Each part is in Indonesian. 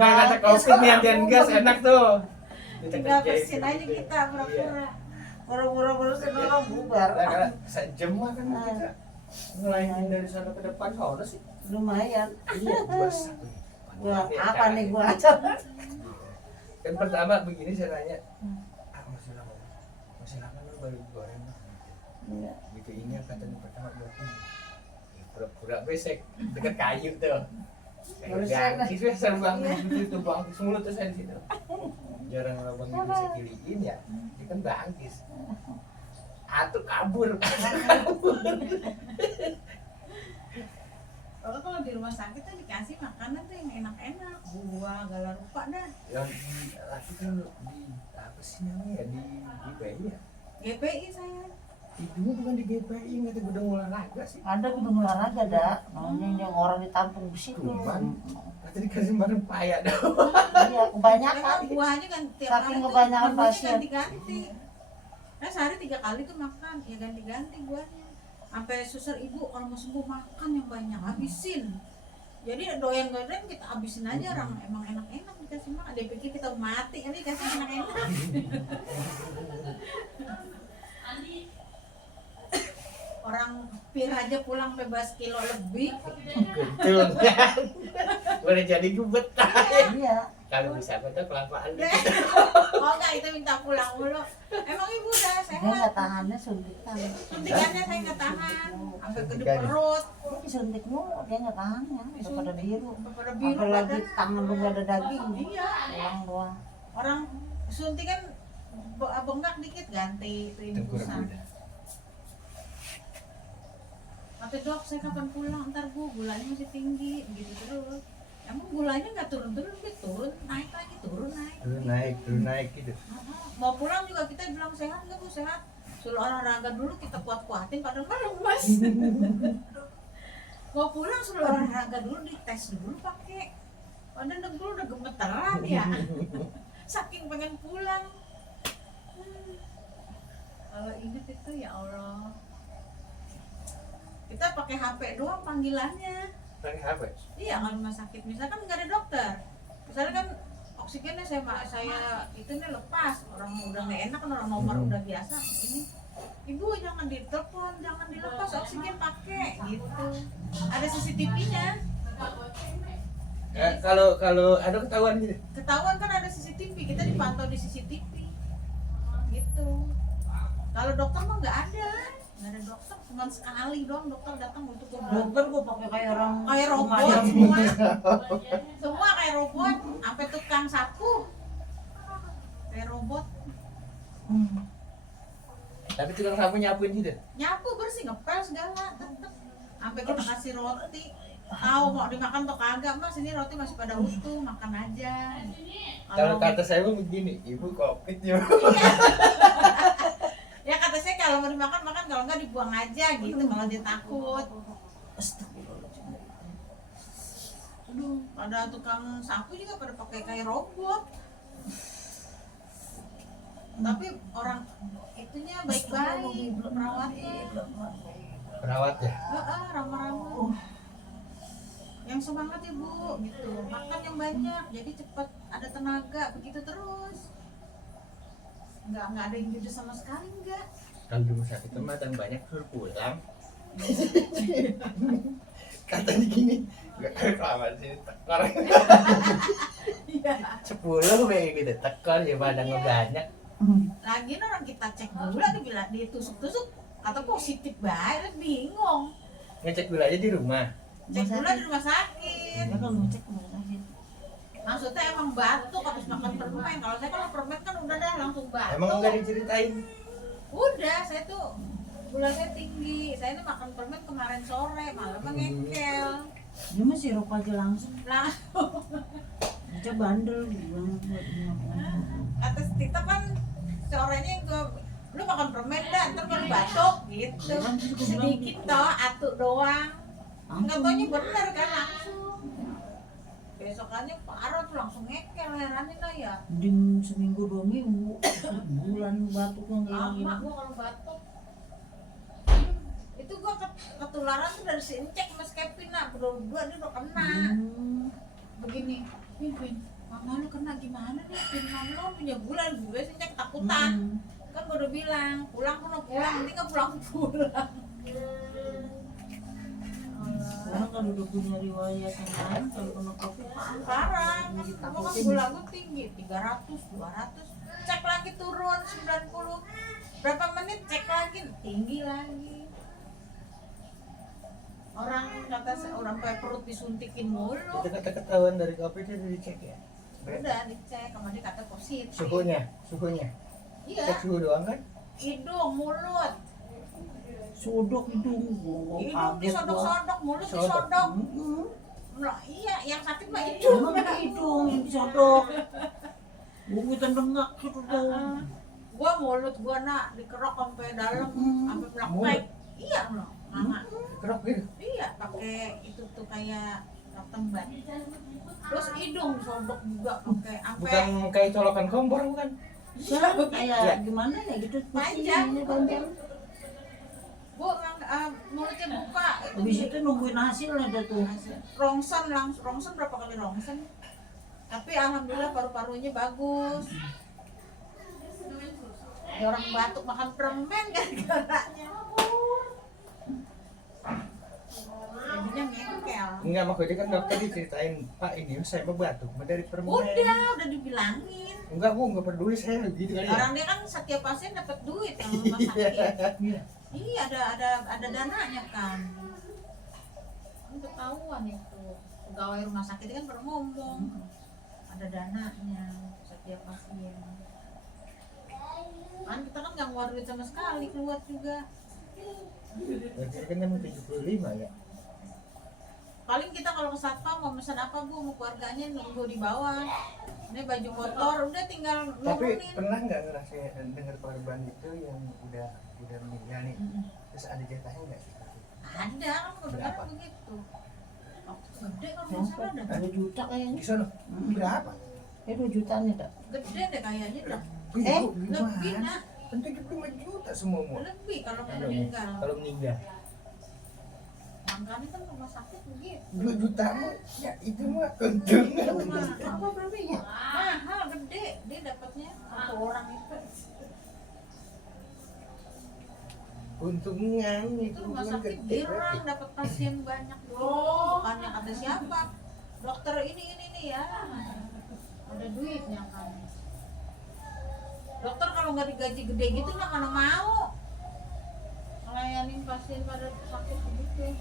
kayak kata covid nih yang gas enak tuh. Tinggal bersihin aja kita pura-pura bersihin orang bubar. Sejam mah kan kita ngelainin dari sana ke depan soalnya sih. Lumayan. Iya, Gua apa nih gua aja. Kan pertama begini saya tanya, masih lama lu baru goreng? Iya. Gitu ini katanya pertama buat pura-pura besek dekat kayu tuh. Bangkis weh bang itu bangkis mulut tuh saya di situ. Jarang orang bang bisa kiriin ya, dia kan bangkis. Atuh kabur. Kalau di rumah sakit tuh dikasih makanan tuh yang enak-enak, buah, gala rupa dah. Yang laki kan di apa sih namanya di GPI ya? GPI saya. Itu bukan di GPI nggak tuh gudang olahraga sih. Ada gedung olahraga dah, namanya yang orang ditampung di situ. Cuman kata dikasih bareng payah dah. Iya, kebanyakan. Mereka buahnya kan tiap Saking hari tuh kebanyakan menunya pasien. ganti-ganti. Nah sehari 3 kali tuh makan, ya ganti-ganti buahnya. Sampai suster ibu kalau mau sembuh makan yang banyak, habisin. Jadi doyan-doyan kita habisin aja orang emang enak-enak dikasih makan. Dia pikir kita mati, ini dikasih enak-enak. Orang pir aja pulang bebas kilo lebih. Betul. Boleh jadi gubet. Iya. Kalau bisa betul kelamaan. Oh enggak, itu minta pulang mulu. Emang ibu udah Dia sehat. nggak tahannya suntikan. Suntikannya saya nggak tahan, sampai ke perut. Dia disuntik mulu, dia nggak tahannya. Udah pada biru. Pada biru Apalagi badan. tangan lu nggak ada daging. Iya. Tulang doang. Orang suntikan bengkak dikit ganti itu infusan. Kata dok, saya kapan pulang? Ntar bu, gulanya masih tinggi, gitu terus. Emang gulanya nggak turun-turun, dia turun, naik lagi, turun, naik. Turun naik gitu. Mau pulang juga kita bilang sehat nggak bu, sehat. Suruh olahraga dulu kita kuat-kuatin, padahal lemas. Mau pulang suruh olahraga dulu, dites dulu pakai. Padahal dengkul udah gemeteran ya. Saking pengen pulang. Kalau inget itu ya Allah. Kita pakai HP doang panggilannya. Pakai HP. Iya, kalau rumah sakit misalkan nggak ada dokter. Misalnya kan oksigennya saya itu nih lepas, orang udah nggak enak kan orang nomor udah biasa. Ini ibu jangan ditelepon, jangan dilepas oksigen pakai gitu. Ada CCTV-nya. Kalau ada ketahuan gitu. Ketahuan kan ada CCTV, kita dipantau di CCTV. Gitu. Kalau dokter mah nggak ada dokter, cuma sekali doang dokter datang untuk Dokter gua pakai kayak orang kayak robot lumayan. semua kayak robot, sampai tukang sapu kayak robot. Tapi tukang sapu nyapuin gitu. Nyapu bersih, ngepel segala, tetep sampai kita kasih roti. Tahu mau dimakan atau kagak mas, ini roti masih pada utuh, makan aja. Kalau kata saya mah begini, ibu covid ya. Ya kata saya kalau mau dimakan makan, kalau enggak dibuang aja gitu, kalau dia takut. Aduh, pada tukang sapu juga pada pakai kayak robot. Tapi orang itunya baik-baik, perawatnya. Perawat ya. Ramah-ramah. Yang semangat ya bu, gitu. Makan yang banyak, jadi cepat ada tenaga, begitu terus. Nggak ada yang jujur sama sekali, enggak. Kalau di rumah sakit mah yang banyak suruh pulang. Katanya gini, nggak kelamaan sih tekor. Iya. 10 kayak gitu tekor ya pada ngebanyak. Lagian orang kita cek gula dibilang ditusuk-tusuk atau positif banget, bingung. Ngecek gula aja di rumah. Cek gula di rumah sakit. Ya kalau ngecek rumah sakit. Maksudnya emang batuk habis makan permen. Kalau saya kalau permen kan udah dah langsung batuk. Emang enggak diceritain. Udah, saya tuh gula saya tinggi. Saya ini makan permen kemarin sore, malam ngengkel. Dia mah sirup aja langsung. Langsung. Dia bandel bilang buat makan. Atas Tita kan sorenya gue, lu makan permen dah, ntar kalau batuk gitu. Sedikit toh, atuk doang. Enggak taunya bener kan langsung. Besokannya parah tuh langsung ngekel, heranin lah ya. Mending seminggu 2 minggu, bulan batuknya nggak Lama hilang. gua kalau batuk. Itu gua ketularan tuh dari si Encek sama Kevin lah, berdua dia udah kena. Begini, Pin, mama lu kena gimana nih? Pin, mama lu punya bulan, gue sih ketakutan. Kan gue udah bilang, pulang pulang, nanti nggak pulang. Orang kalau udah punya riwayat yang lain kalau kena covid Parah, kan gula gue tinggi, 300, 200. Cek lagi turun 90. Berapa menit cek lagi, tinggi lagi. Orang kata orang kayak perut disuntikin mulu. Itu ketahuan dari covid itu dicek ya. Udah dicek, sama dia kata positif. Suhunya. Iya, Cek suhu doang kan? hidung, mulut. sodok hidung gua Hidung kaget gua. disodok-sodok, mulut Sodok. disodok. Mm-mm. Lah, iya, yang sakit mah hidung. Emang hidung yang disodok. Gua kita dengak gitu tuh. Gua mulut gua nak dikerok sampai dalam, sampai Mulut? melek. Iya loh, mama. Kerok gitu. Iya, pakai itu tuh kayak tembat. Terus hidung disodok juga pakai sampai Bukan kayak colokan kompor bukan? Iya, Iya. kayak gimana ya gitu Panjang. ini panjang. Bu, mulutnya buka. Habis itu nungguin hasilnya dah tuh. Rongsen langsung, rongsen berapa kali rongsen? Tapi alhamdulillah paru-parunya bagus. Ya orang batuk makan permen gara-garanya. Jadinya ngengkel. Enggak, makanya kan dokter diceritain, Pak ini saya batuk dari permen. Udah dibilangin. Enggak, Bu, enggak peduli saya gitu kan ya. Orang dia kan setiap pasien dapat duit kalau rumah sakit. Iya, ada dananya kan. Kan ketahuan itu. Pegawai rumah sakit kan pernah ngomong. Ada dananya setiap pasien. Kan kita kan nggak ngeluarin duit sama sekali, keluar juga. Berarti kan emang 75 ya. Paling kita kalau ke satpam mau pesan apa Bu, mau keluarganya nunggu di bawah. Ini baju kotor, udah tinggal Tapi nurunin. pernah nggak ngerasain dengar korban itu yang udah meninggal nih, terus ada jatahnya nggak sih? Ada kan kebetulan Berapa? begitu. Oh, gede kalau nggak salah dah. 2 juta kayaknya. Di sana berapa? 2 jutaan ya, Dak. Gede deh kayaknya dah. Lebih Gimana? nak, Kan 75 juta semua mau. lebih kalau meninggal. Kalau meninggal. Makanya kan rumah sakit begitu. 2 juta mah ya itu mah untung. Apa berapa? Mahal gede dia dapatnya satu orang itu. Untungan Itu rumah untungan sakit gede girang berarti. dapat pasien banyak. Bukannya kata siapa? Dokter ini nih ya. Ada duitnya kan. Dokter kalau nggak digaji gede gitu nggak mana mau ngelayanin pasien pada sakit begitu.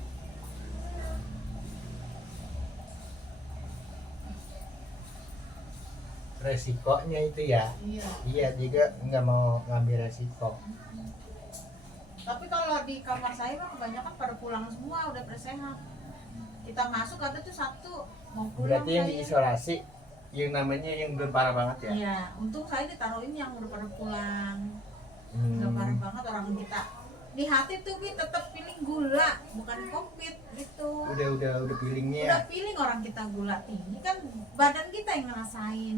Resikonya itu ya. Iya. Iya juga nggak mau ngambil resiko. Tapi kalau di kamar saya mah kebanyakan pada pulang semua udah bersehat. Kita masuk ada tuh satu mau pulang Berarti yang saya. diisolasi yang namanya yang belum parah banget ya. Iya, untung saya ditaruhin yang udah pada pulang. Hmm. Nggak parah banget orang kita. Di hati tuh Bi tetap feeling gula, bukan covid gitu. Udah feelingnya ya. Udah feeling orang kita gula tinggi kan badan kita yang ngerasain.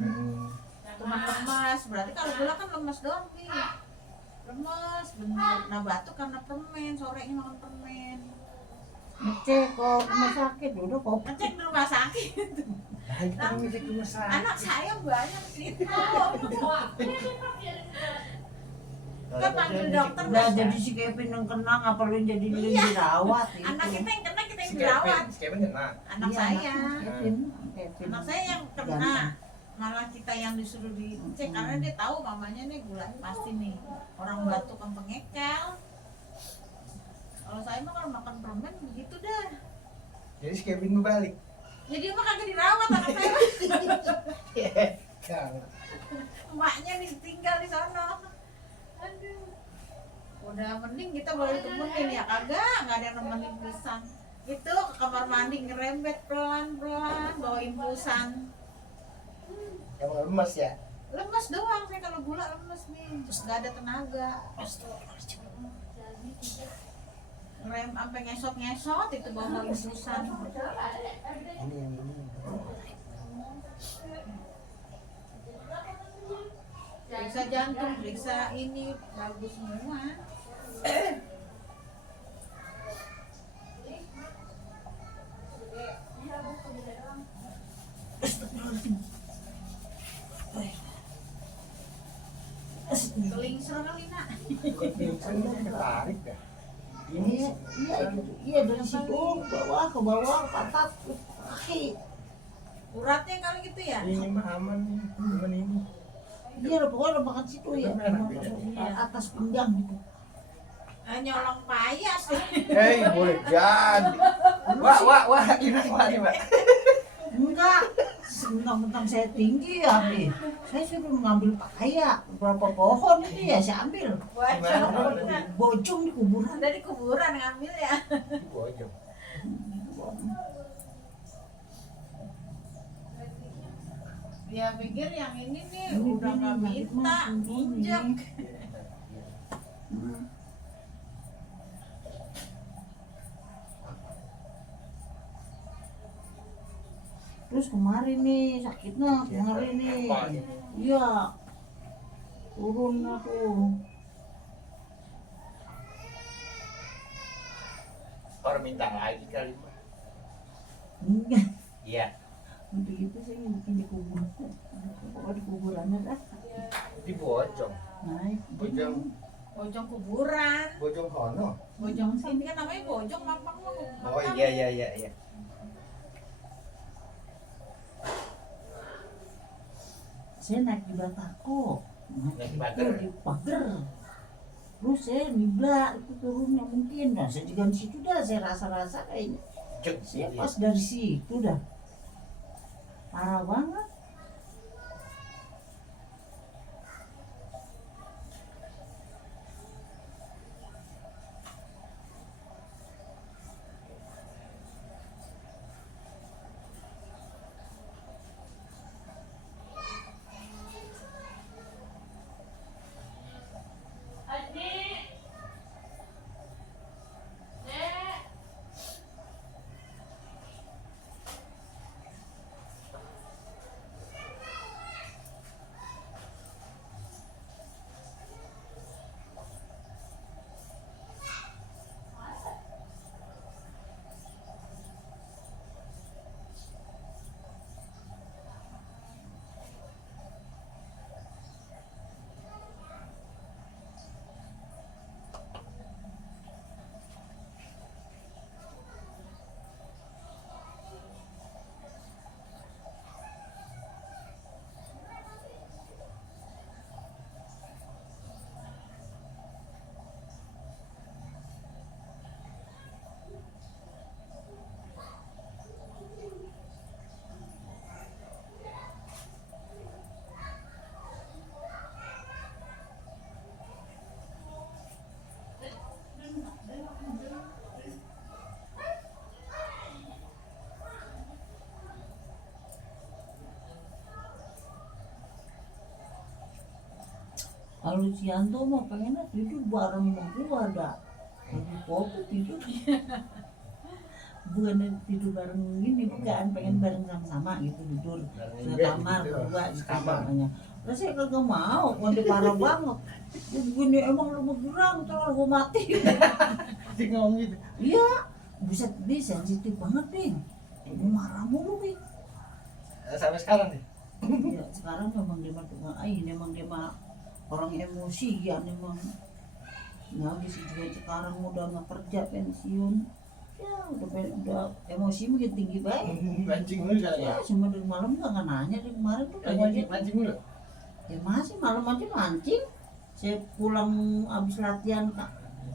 Cuma lemas, berarti kalau gula kan lemas doang Bi. Lemas bener. Nah batuk karena permen, sorenya makan permen. Ngecek ke rumah sakit udah kok. Ngecek di rumah sakit. Nah, kita ngecek rumah sakit. Anak saya banyak sih. Kan panggil dokter Udah bisa. jadi si Kevin yang kenang apa lu jadi lu yang dirawat itu. Anak kita yang kena kita yang Si dirawat. Kevin kena. Anak Iya, saya. Kevin. Kevin. Anak saya yang kena. Malah kita yang disuruh dicek karena dia tahu mamanya nih gula pasti nih orang batuk kan pengekel. Kalau saya mah kalau makan permen begitu dah. Jadi si Kevin mau balik. Ya dia mah kagak dirawat anak saya. Jangan. Emaknya nih tinggal di sana. Aduh. Udah mending kita boleh temenin ya kagak, nggak ada yang nemenin pisan. Itu ke kamar mandi ngerembet pelan-pelan bawa infusan. Kamu lemas ya? Lemes doang saya kalau gula lemes nih, terus nggak ada tenaga. Ngerem sampai ngesot-ngesot itu bawa infusan. Ini. Periksa jantung, periksa ini bagus semua. terserah kali nak. Bukan Vincent ketarik dah. Iya, iya dari situ bawah ke bawah, pantat ke kaki. Uratnya kali gitu ya. Ini mah aman nih, cuman ini. Iya, pokoknya makan situ ya, atas pinggang gitu. Nyolong payas. Hei, boleh jadi. Wah, ini mari, Mbak. Enggak, mentang-mentang saya tinggi ya, nih. Saya suruh mengambil paya, beberapa pohon itu ya saya ambil. Bojong di kuburan. Dari kuburan ngambil ya. Bojong. Dia pikir yang ini nih Ini udah nggak sakit minta, mah, injek. Hmm. Terus kemarin nih sakitnya kemarin nih, iya turun aku. Orang minta lagi kali, Mbak. Enggak, Iya. untuk itu saya bikin di kuburan, pokoknya di kuburannya dah. Di Bojong. Naik. Bojong. Bojong kuburan. Bojong Hono. Bojong sini kan namanya bojong mampang mah. Oh iya. Saya naik di batako, Naik di pagar. di pagar. Terus saya nibla itu turunnya mungkin, nah saya juga di situ dah saya rasa-rasa kayaknya. Cek Saya sini. pas dari situ dah parah banget. Kalau Cianto mah pengennya tidur bareng sama gua dah. Lagi kopi tidur. Bukan tidur bareng gini, bukan pengen bareng sama-sama gitu tidur. Sekamar berdua di kamarnya. Terus saya kagak mau, kode parah banget. Begini emang lu mau gerang, ntar gua mati. Dia ngomong gitu. Iya, dia sensitif banget, Bing. Ini marah mulu, Bing. Sampai sekarang nih. Ya, sekarang memang dia mah tukang ain, memang dia mah orang emosi ya memang. Nah, di juga sekarang udah nggak kerja pensiun. Ya, udah emosi makin tinggi baik. Mancing dulu kali ya. Ya, cuma dari malam nggak nanya dari kemarin tuh kayaknya. Mancing dulu. Ya masih malam aja mancing. Saya pulang habis latihan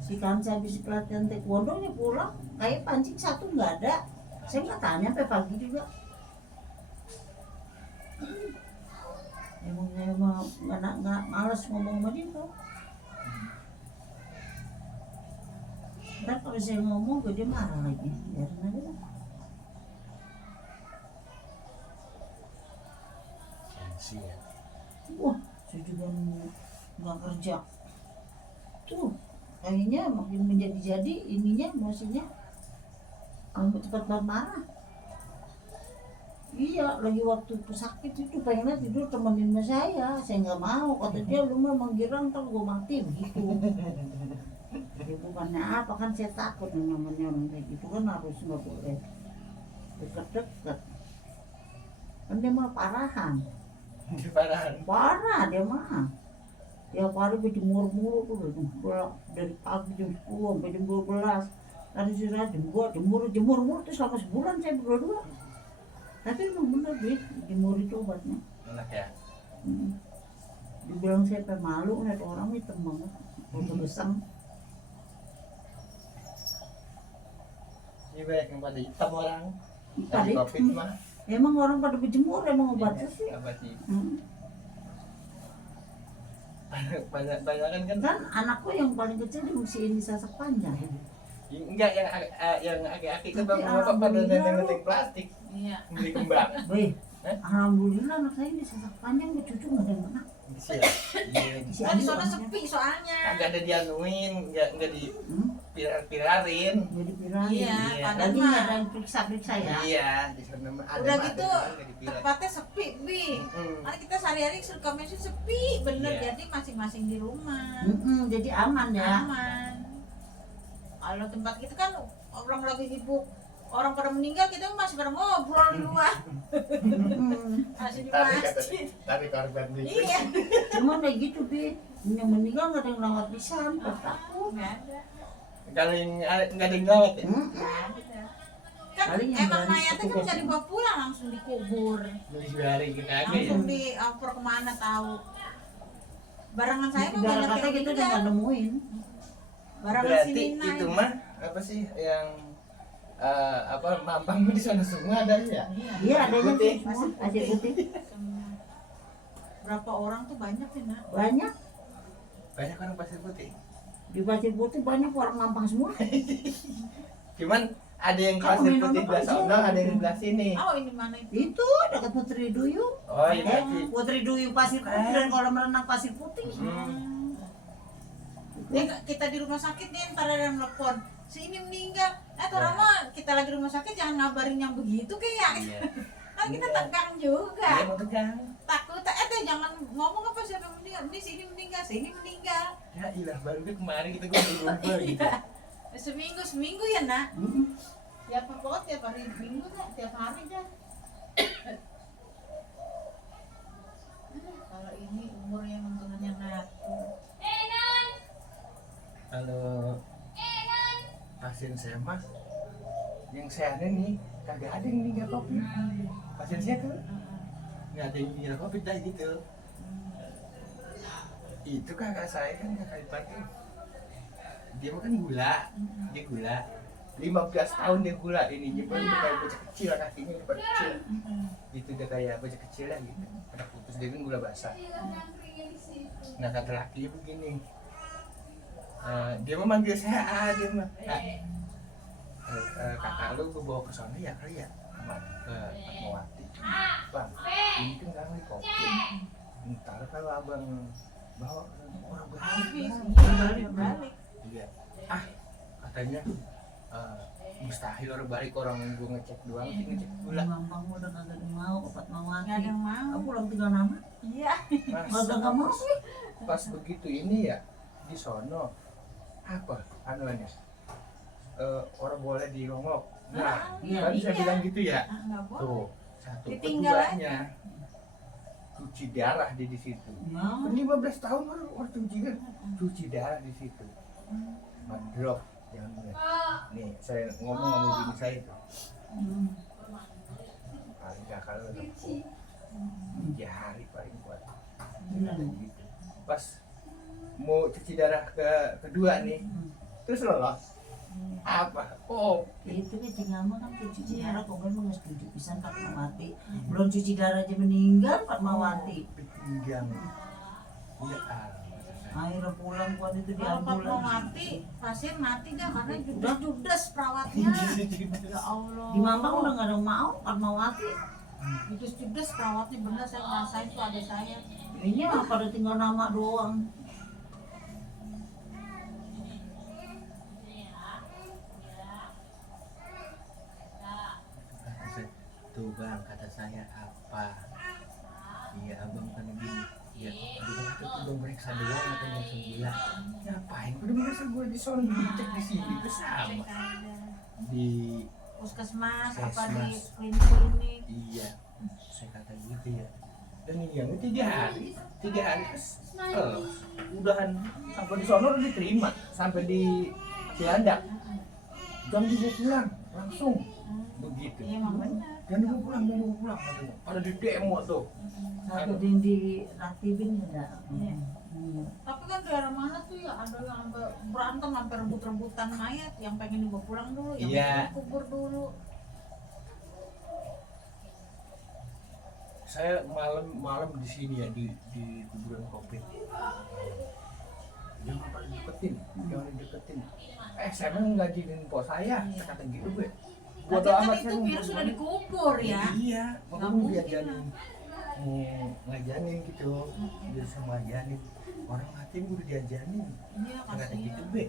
si Kansa habis latihan taekwondo nya pulang kayak pancing satu nggak ada. Saya nggak tanya sampai pagi juga. Emang saya mah nggak malas ngomong sama dia tuh. Ntar kalau saya ngomong dia marah lagi. Biarin aja lah. Sensi ya. Wah, saya juga nggak kerja. Tuh, kayaknya makin menjadi-jadi ininya emosinya. Kamu cepat marah. Iya, lagi waktu sakit itu pengennya tidur temenin sama saya nggak mau, kata dia lu mah menggirang ntar gue mati begitu. Ya bukannya apa kan saya takut namanya orang kayak gitu kan harus nggak boleh deket-deket. Kan dia mah parahan. Parahan. Parah dia mah. Ya hari berjemur mulu tuh dari pagi jam 10 sampai jam 12. Tadi sudah jemur mulu tuh selama sebulan saya berdua. Tapi emang bener deh, jemur itu obatnya. Enak ya. Dibilang saya malu ngeliat orang hitam banget, udah besar. Ini banyak yang pada hitam orang. Tadi Covid mah. emang orang pada berjemur emang obatnya sih. Apa sih? Hmm. Banyak kan Kan anakku yang paling kecil di usia ini sasak panjang. enggak yang aki-aki kan Tapi bapak pada alhamdulillah neneng plastik Iya. beli kembang. Wih, Hah? alhamdulillah anak saya ini sasak panjang, cucu nggak ada yang kena. Iya. Iya. Oh, di sana sepi soalnya. Agak ada dianuin, enggak di Hmm? pirarin. Jadi pirain. Iya, Iya. padahal Lagi mah nggak ada yang periksa ya. Iya, di sana mah ada. udah mah gitu ada, nggak dipirarin. tempatnya sepi, Bi. Karena kita sehari-hari suka mention sepi, bener. Iya. Jadi masing-masing di rumah. Jadi aman ya. Aman. Kalau tempat kita kan orang lagi sibuk, orang pada meninggal, kita masih pada ngobrol di luar. Masih di masjid. Tapi korban di. Iya. Cuma kayak gitu Bi, yang meninggal nggak ada yang rawat di sana, takut. Nggak ada. Kalau yang nggak ada yang gawat ya. Nggak ada. Kan Paling yang emang dari mayatnya kan petugas nggak dibawa pulang, langsung dikubur, Dari hari kita aja ya. langsung diampor kemana tahu. Barangan saya mah Gara banyak kata yang gitu udah meninggal. nggak nemuin. Barangan Berarti Sinina itu mah apa sih yang apa mampang di sana semua ada ya? Iya adanya Putih. sih semua pasir putih. Semua. Berapa orang tuh banyak ya, Nak? Banyak Banyak orang pasir putih. di pasir putih, banyak orang ngampang semua. Cuman ada yang Kamu pasir minum putih apa belah sih? sana, ada yang belah sini. Oh, ini mana itu? Itu dekat Putri Duyung. Oh iya berarti. Putri Duyung pasir putih dan kolam renang pasir putih. Kita di rumah sakit nih, ntar ada yang nelfon, si ini meninggal. Orang mah kita lagi di rumah sakit jangan ngabarin yang begitu kayak. Iya. Kan kita Iya. tegang juga. Iya mau tegang. Takut, jangan ngomong apa siapa yang meninggal. Ini si ini meninggal, si ini meninggal. Ya ilah baru deh kemarin kita ngobrol gitu. Seminggu ya, Nak. Tiap pokoknya tiap hari minggu dah, tiap hari dah. Kalau ini umur yang untungannya ngatur. Kalau pasien saya mas, yang saya ada nih kagak ada yang meninggal covid. Pasien saya tuh nggak ada yang meninggal covid dah gitu. Itu kakak saya kan kakak ipar tuh. Dia mah kan gula, dia gula. 15 tahun dia gula ini, dia baru udah kayak bocah kecil kakinya udah pada kecil. Itu dia kayak bocah kecil lah gitu. Pada putus dia kan gula basah. Nah kata laki begini, dia mau manggil saya, dia mah kakak lu gue bawa ke sana ya kali ya, sama ke Fatmawati. Bang, ini kan sekarang lagi covid. Ntar kalau abang bawa orang Balik. Iya. Katanya mustahil orang balik, orang gue ngecek doang, ngecek gula. Gampang udah kagak ada yang mau obat mawati. Nggak ada yang mau. Aku pulang 3 nama. Iya. Kagak nggak mau sih. Pas begitu ini ya di sono apa anuannya orang boleh dirongok. Nah, Iya, kan saya iya. bilang gitu ya. Nggak boleh. Tuh, satu Ditinggal keduanya cuci darah di situ. Ya. 15 tahun orang cuci darah di situ. Madrop jangan mulai. Nih, saya ngomong sama bini saya tuh. Paling gak kalau udah 3 hari paling kuat. Gitu. Pas mau cuci darah kedua nih, terus lolos. Apa? Oh, Itu kan cingama kan cuci darah kok memang nggak setuju pisan Fatmawati. Belum cuci darah aja meninggal Fatmawati. pinggang. Iya, Akhirnya pulang kuat itu di Kalau mau ambulan. mati, pasien mati dah karena judes perawatnya. Ya Allah. Di Mampang udah nggak ada yang mau Fatmawati. Judes perawatnya bener, saya ngerasain tuh ada saya. Ini mah pada tinggal nama doang. tuh bang, kata saya apa? Iya abang kan gini. Ya, aduh itu udah meriksa doang atau meriksa gula? Ngapain? Udah meriksa gula di sono, dicek di sini itu sama. Di Puskesmas, apa di Puskesmas. klinik-klinik. iya, saya kata gitu ya. Dan yang 3 hari terus udahan sampai di sono udah diterima sampai di Cilandak jam 2 pulang langsung begitu. Iya emang benar. Jam 2 pulang katanya. Ada di demo tuh. Satu di aktifin enggak. Iya. Tapi kan daerah mana tuh ya ada yang sampai berantem sampai rebut-rebutan mayat yang pengen dibawa pulang dulu, yang Iya. pengen kubur dulu. Saya malam di sini ya di kuburan Covid. Jangan pada deketin, jangan deketin. Saya mah ngajinin pos saya, kata gitu gue. Berarti kan itu virus sudah dikubur ya. Iya, Nggak makanya mungkin diajarin. Ngajanin gitu, dia sama ngajanin. Orang mati gue udah diajanin, Iya kata gitu kasihan. gue.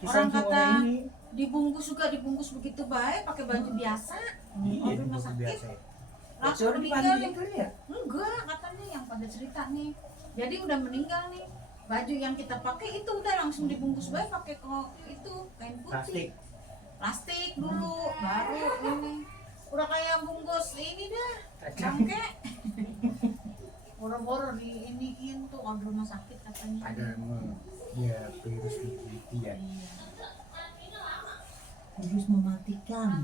Orang Kisah kata ini, dibungkus juga dibungkus begitu baik pakai baju biasa. iya Di di rumah buku sakit biasa. langsung Orang meninggal dipanggil nih. kali ya? Enggak, katanya yang pada cerita nih. Jadi udah meninggal nih. Baju yang kita pakai itu udah langsung dibungkus baik pakai itu kain putih. Plastik dulu, baru ini. Udah kayak bungkus ini dah. Bangke. Boro-boro di iniin tuh kalau di rumah sakit katanya. Ada ya virus gitu ya. Iya. Virus mematikan.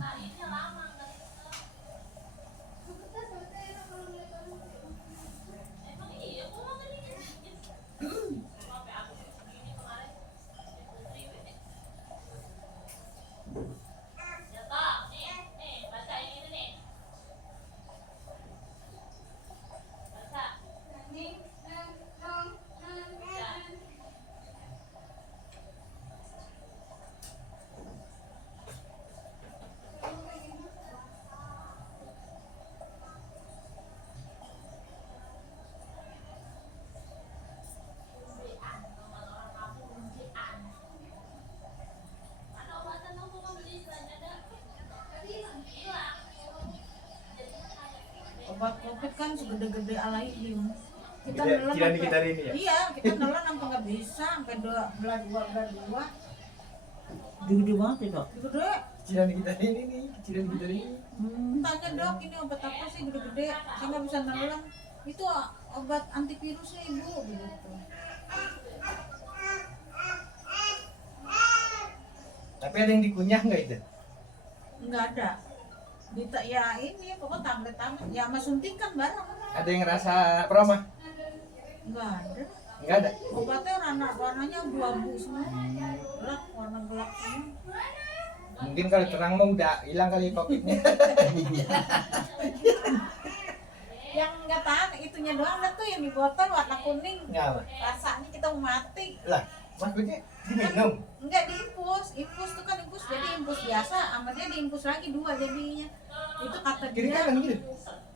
Obat covid kan segede-gede alaihim. Kita Gede- nelan kira sampai- kita ini ya? Iya, kita nelan sampai nggak bisa sampai belah dua. Gede banget itu. Gede. Kecilan kita ini nih, kecilan kita ini. Tanya dok, ini obat apa sih gede-gede? Saya nggak bisa nelan. Itu obat antivirusnya ibu, gitu. Tapi ada yang dikunyah nggak itu? Nggak ada. Ya ini, pokoknya tablet, ya sama suntikan bareng. Ada yang rasa proma? Nggak ada. Nggak ada. Obatnya warnanya abu-abu semua. Gelap, warna gelap semua. Mungkin kalau terang mah udah hilang kali covidnya. Yang nggak tahan itunya doang dah tuh yang di botol warna kuning. Nggak, Mas. Rasanya kita mau mati. Lah, maksudnya diminum. Enggak diinfus. Infus tuh kan infus, jadi infus biasa sama dia diinfus lagi 2 jadinya. Itu kata Kiri dia. kanan gitu.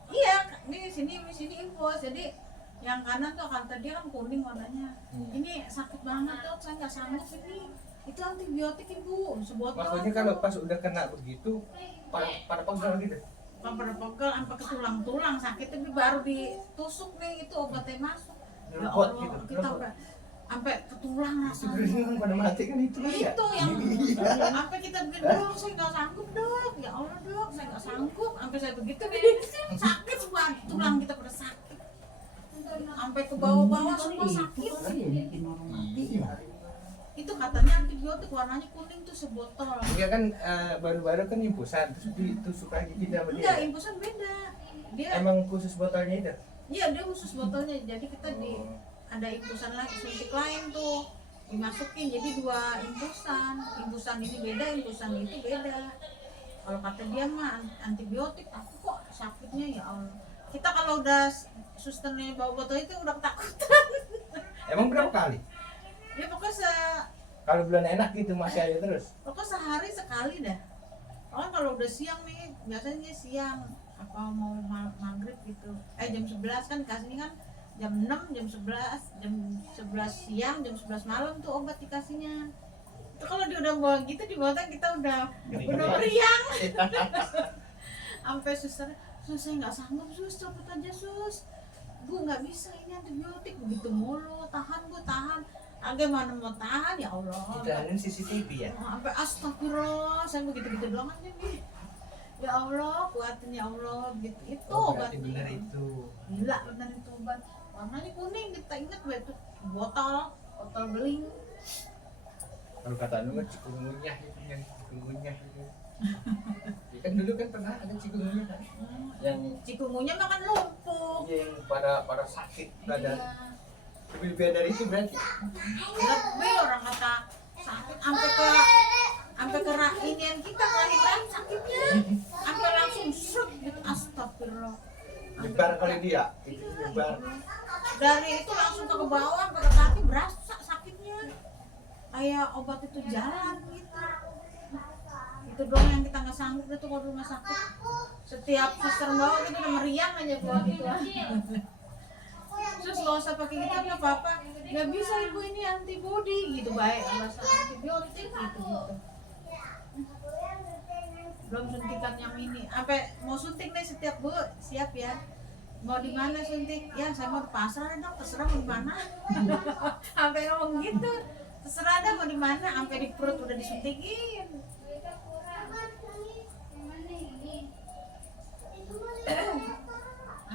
Iya, di sini infus. Jadi yang kanan tuh kata dia kan kuning warnanya. Ini sakit banget dok, saya nggak sanggup ini. Itu antibiotik ibu, sebotol. Maksudnya kalau pas udah kena begitu, pada pegel gitu. Kan pada pegel sampai ke tulang-tulang sakit tapi baru ditusuk nih itu obatnya masuk. Ya Ngerebot Allah, gitu, kita ngerebot. udah sampai ke tulang rasanya. Sebenarnya kan pada mati kan itu kan ya. Itu yang sampai kita bikin dok, saya nggak sanggup dok, ya Allah dok, saya nggak sanggup, sampai saya begitu nih sakit semua tulang kita pada sakit, sampai ke bawah-bawah semua sakit. Itu ya bikin orang mati ya. Itu katanya antibiotik warnanya kuning tuh sebotol. Iya kan baru-baru kan infusan terus ditusuk lagi gitu sama Enggak, dia. infusan beda. Dia, Emang khusus botolnya itu? iya dia khusus botolnya, jadi kita ada infusan lagi, suntik lain tuh dimasukin, jadi 2 infusan ini beda, infusan itu beda. Kalau kata dia mah antibiotik, aku kok sakitnya ya Allah. Kita kalau udah susternya bawa botol itu udah ketakutan. Emang berapa kali? Ya pokoknya Kalau bulan enak gitu masih aja terus. pokoknya sehari sekali dah. Pokoknya kalau udah siang nih, biasanya siang apa mau maghrib gitu. Jam 11 kan kasihnya kan jam 6, jam 11 siang, jam 11 malam tuh obat dikasihnya. Itu kalau dia udah bawa gitu di botol kita udah meriang. Sampai suster, saya nggak sanggup sus, copot aja sus. Bu nggak bisa ini antibiotik begitu mulu, tahan bu tahan. Agak mana mau tahan ya Allah. Ditahanin CCTV ya? Sampai astagfirullah, saya begitu-gitu doang aja nih. Ya Allah, kuatin ya Allah, gitu itu Oh, berarti obatnya. benar itu. Gila bener itu obat. Warnanya kuning, kita inget itu botol beling. Kalau kata anu mah cikungunya itu yang cikungunya itu. Ya kan dulu kan pernah ada cikungunya kan. Yang Cikungunya makan lumpuh. yang pada sakit badan. Iya. Lebih dari itu berarti. Lebih orang kata sakit sampai ke inian kita kelahiran sakitnya sampai langsung shock gitu, astagfirullah. Nyebar kali dia, itu nyebar. Dari itu langsung ke bawah ke kaki berasa sakitnya kayak obat itu jalan gitu. Itu doang yang kita nggak sanggup itu kalau rumah sakit. Setiap suster bawa gitu udah meriang aja buat itu. Terus nggak usah pakai gitu nggak apa-apa, nggak bisa ibu ini antibody gitu, baik alasan antibiotik gitu. Belum suntikan yang ini, sampai mau suntik nih setiap bu siap ya, mau di mana suntik ya, saya mau di pasar dok, terserah mau di mana. Sampai ngomong gitu, terserah dah mau di mana, sampai di perut udah disuntikin.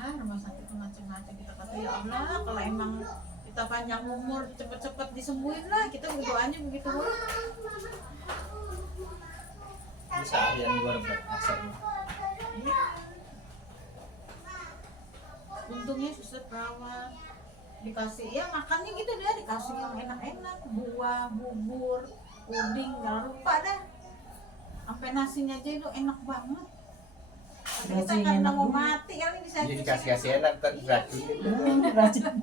Rumah sakit macam-macam, kita kata ya Allah kalau emang kita panjang umur cepet-cepet disembuhin lah, kita berdoanya begitu mulu. Bisa harian luar biasa. Untungnya suster perawat dikasih ya makannya gitu deh, dikasih yang enak-enak, buah, bubur, puding, nggak lupa dah. Sampai nasinya aja itu enak banget. Tapi kita Nasinya kan enak mau dulu. mati kali di sana. Jadi kasih enak kan racun. Racun.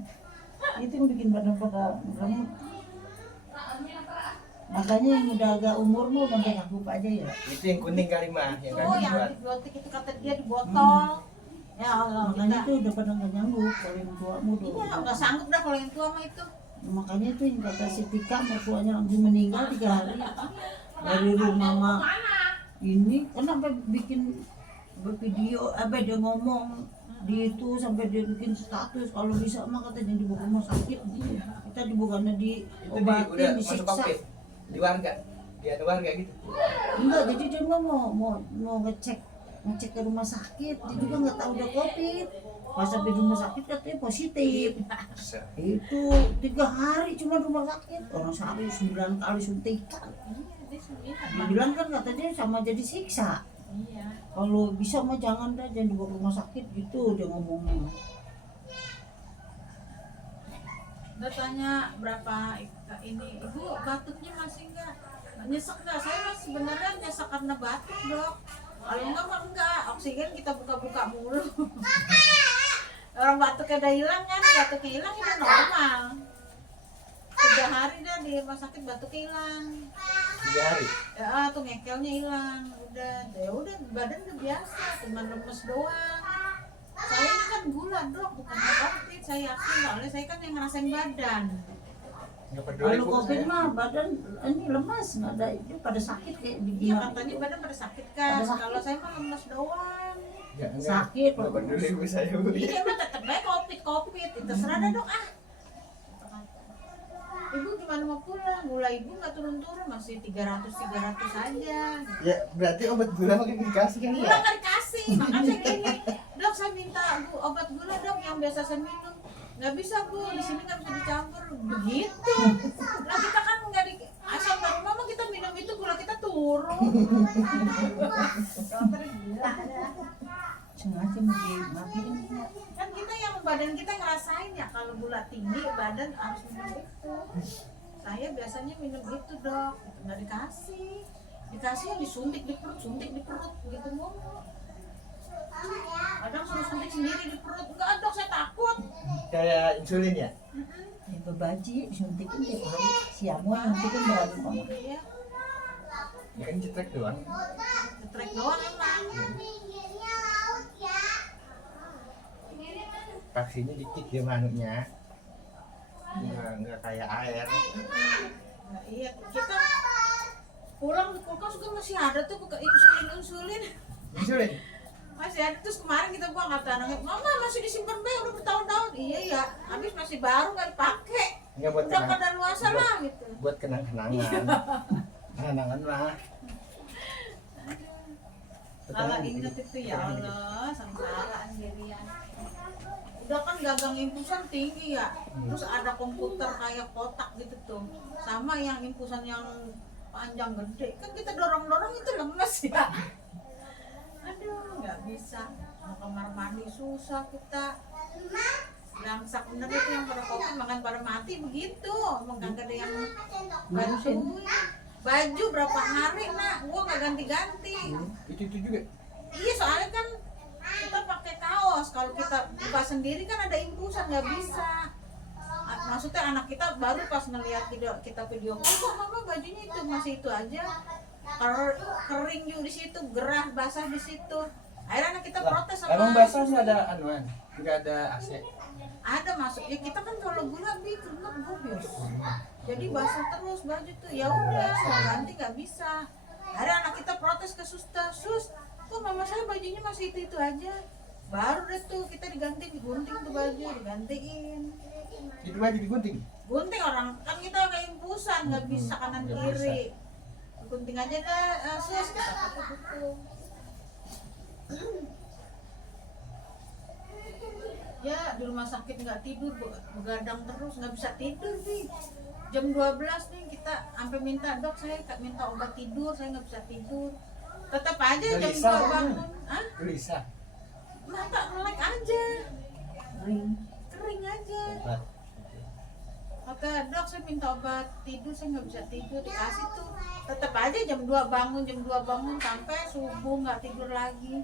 Itu yang bikin badan pada remuk. Makanya yang udah agak umur mau pakai kakup aja ya. Itu yang kuning kali mah, yang kan Oh, yang dibuat. antibiotik itu kata dia di botol. Ya Allah, Makanya kita itu udah pada nggak nyanggup kalau yang tua muda. iya nggak sanggup dah kalau yang tua mah itu. Makanya itu yang kata si Tika mertuanya langsung meninggal 3 hari dari rumah mah ini kan sampai bikin bervideo dia ngomong di itu sampai dia bikin status kalau bisa mah katanya dibawa ke rumah sakit kita bukannya Itu diobatin udah masuk disiksa. covid di warga. Di ada warga gitu. Enggak, jadi dia mau ngecek ke rumah sakit, dia juga nggak tahu udah covid. Pas sampai di rumah sakit katanya positif. Bisa. Itu 3 hari cuma rumah sakit, orang sehari 9 kali suntikan. Iya, dia sembilan. Dibilang kan katanya sama jadi siksa. Iya. Kalau bisa mah jangan dibawa ke rumah sakit gitu dia ngomongnya. Udah tanya berapa ini, ibu batuknya masih enggak? Nyesek enggak? Saya masih beneran nyesek karena batuk dok. Kalau enggak mah enggak, oksigen kita buka-buka mulu. Orang batuknya udah hilang kan, batuknya hilang itu normal. 3 hari dah di rumah sakit batuknya hilang. 3 hari. Ya tuh ngekelnya hilang, udah badan udah biasa, cuman lemes doang. Saya ini kan gula dok, bukan covid, saya yakin soalnya saya kan yang ngerasain badan. Enggak peduli Kalau Bu, covid saya. mah badan ini lemas, nggak ada itu pada sakit kayak di Iya katanya badan pada sakit kan, Pada sakit. kalau saya mah lemes doang. Enggak. sakit. Enggak peduli Bu saya Bu. Iya mah tetep baik covid, itu terserah dah dok ah. Ibu gimana mau pulang? Gula ibu nggak turun-turun, masih 300 aja. Ya berarti obat gula makin dikasih kan Gula ya? nggak dikasih, makanya gini, dok saya minta bu obat gula dok yang biasa saya minum. Nggak bisa bu, di sini nggak bisa dicampur. Begitu. Nah kita kan nggak di asal dari mama kita minum itu gula kita turun. Dokter gila dah. Sengaja makin Kan kita yang badan kita ngerasain ya kalau gula tinggi badan harus minum itu. Saya biasanya minum itu dok, nggak dikasih disuntik di perut gitu mulu. Kadang suruh suntik sendiri di perut, enggak dok saya takut. Kayak insulin ya? ya bebaji disuntikin tiap hari. Siang mau suntikin berapa mama. Iya, Ya kan cetrek doang. cetrek doang emang. Vaksinnya dikit dia manuknya. Enggak kayak air. Nah, iya kita pulang di kulkas juga masih ada tuh buka insulin. Insulin. Masih ada, terus kemarin kita buang kata anaknya, mama masih disimpan be udah bertahun-tahun. Iya ya, habis masih baru nggak dipakai. Enggak buat Udah pada luasa lah gitu. buat kenang-kenangan. Kenangan mah. Kalau inget itu ya Allah, sengsara sendirian. Udah kan gagang infusan tinggi ya, terus ada komputer kayak kotak gitu tuh, sama yang infusan yang panjang gede, kan kita dorong-dorong itu lemes ya. Aduh, nggak bisa. Mau kamar mandi susah kita. Langsak bener itu yang pada covid makan pada mati begitu. Emang kagak ada yang bantuin. Baju berapa hari nak, gua nggak ganti-ganti. Itu juga. Iya soalnya kan kita pakai kaos, kalau kita buka sendiri kan ada infusan nggak bisa. Maksudnya anak kita baru pas ngelihat kita video call, kok mama bajunya itu masih itu aja, kering juga di situ, gerah basah di situ. Akhirnya anak kita protes sama. Emang basah nggak ada anuan, nggak ada AC. Ada masuk ya, kita kan kalau gula keringat gobios, jadi basah terus baju tuh. Ya udah mau ganti nggak bisa. Akhirnya anak kita protes ke suster, sus, kok mama saya bajunya masih itu aja. Baru deh tuh kita digunting tuh baju, digantiin. Itu baju digunting. Gunting orang kan kita kayak infusan nggak bisa kanan kiri. Gunting aja dah, sus kita pakai hukum. Ya di rumah sakit nggak tidur, begadang terus, nggak bisa tidur nih. Jam 12 nih kita sampai minta, dok saya minta obat tidur, saya nggak bisa tidur. Tetap aja jam 2 bangun. Hah? Gelisah. Mata melek aja, kering aja. Kata dok saya minta obat tidur, saya nggak bisa tidur, dikasih tuh. Tetap aja jam 2 bangun sampai subuh nggak tidur lagi.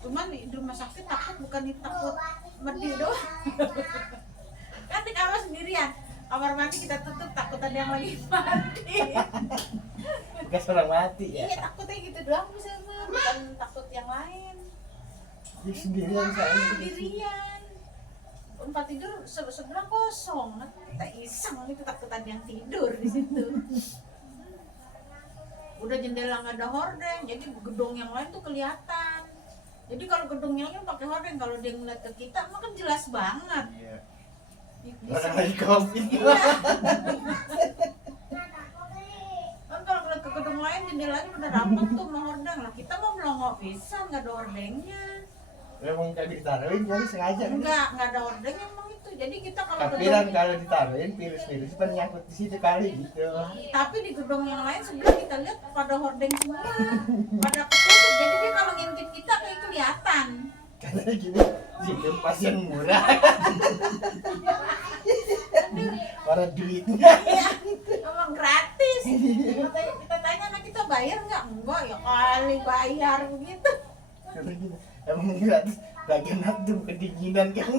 Cuman di rumah sakit takut, bukan takut medih doang. Kan di kamar sendirian, kamar mandi kita tutup, takut ada yang lagi mati. Bekas orang mati ya. Iya takutnya gitu doang bisa mah, bukan takut yang lain. Dia sendirian saya. Sendirian. Tempat tidur sebelah kosong, kita iseng itu takut ada yang tidur di situ. Udah jendela nggak ada hordeng, jadi gedung yang lain tuh kelihatan. Jadi kalau gedung yang lain pakai hordeng, kalau dia ngeliat ke kita, mah kan jelas banget. Iya. Bisa. Orang lagi covid. Iya. Kan kalau ngeliat ke gedung lain jendelanya udah rapat tuh mau hordeng lah. Kita mau melongok pisan, nggak ada hordengnya. Memang kagak ditaruhin kali sengaja. Enggak ada hordeng emang itu. Jadi kita kalau Tapi gedung, kan kalau ditaruhin virus-virus pada nyangkut di situ kali gitu. tapi di gedung yang lain sebenarnya kita lihat pada hordeng semua, pada ketutup. Jadi dia kalau ngintip kita kayak kelihatan. Karena gini, situ pasien murah. Orang duitnya. Emang gratis. Kita tanya anak kita bayar nggak? Enggak ya kali bayar begitu. Karena gini, emang gratis. Lagi nafsu kedinginan kan.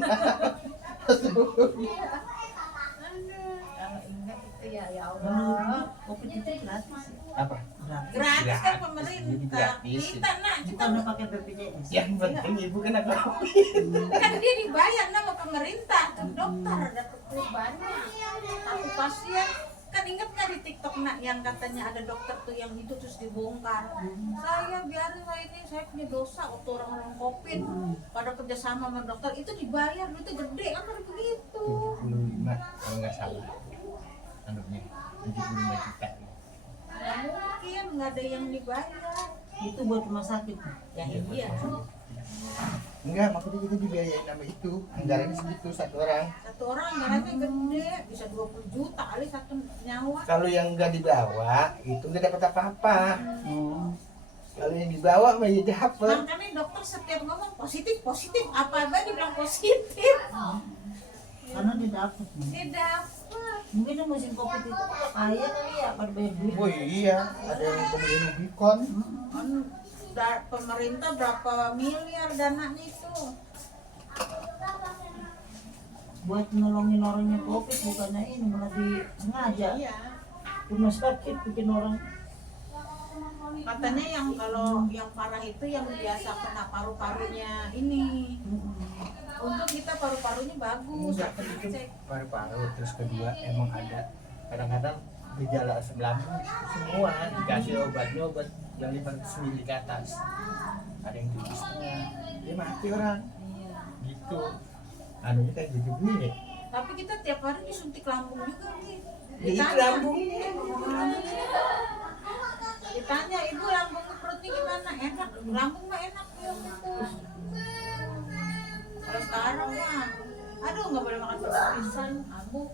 Aduh, kalau ingat itu ya Allah. Covid itu gratis. Apa? Gratis kan pemerintah. Gratis. Kita Kita udah pakai BPJS. Yang penting ibu kena covid. kan dia dibayar sama pemerintah tuh dokter dapat perubahannya. Satu pasien kan ingat nggak di TikTok nak yang katanya ada dokter tuh yang itu terus dibongkar. Saya biarin saya punya dosa waktu orang-orang covid pada kerjasama sama dokter itu dibayar itu gede kan harus begitu. 75 kalau nggak salah. Anggapnya 75 juta. Nggak mungkin nggak ada yang dibayar. Itu buat rumah sakit. Ya iya. Enggak, maksudnya kita dibiayain sama itu. Anggarannya segitu satu orang. Satu orang anggarannya gede bisa 20 juta kali satu nyawa. Kalau yang nggak dibawa itu nggak dapat apa-apa. Kalau yang dibawa mah ya dapat. Makanya dokter setiap ngomong positif apa dibilang positif. Karena dia dapat. Dia dapat. Mungkin yang musim Covid itu kaya kali ya pada bayar duit. Oh iya, ada yang kemudian Ubicon. Kan pemerintah berapa miliar dananya itu. Buat nolongin orangnya Covid bukannya ini malah di sengaja. Iya. Rumah sakit bikin orang. Katanya yang kalau yang parah itu yang biasa kena paru-parunya ini. Untuk kita paru-parunya bagus. Enggak, kan itu paru-paru. Terus kedua emang ada kadang-kadang gejala asam lambung semua dikasih obat yang 500 ml ke atas. Ada yang 7,5, dia mati orang. Iya. Gitu. Anunya kayak gitu nih. Tapi kita tiap hari disuntik lambung juga nih. Ya itu lambungnya. ditanya ibu lambung perutnya gimana, enak, lambung mah enak ya gitu. Kalau sekarang mah aduh nggak boleh makan pisang, amuk.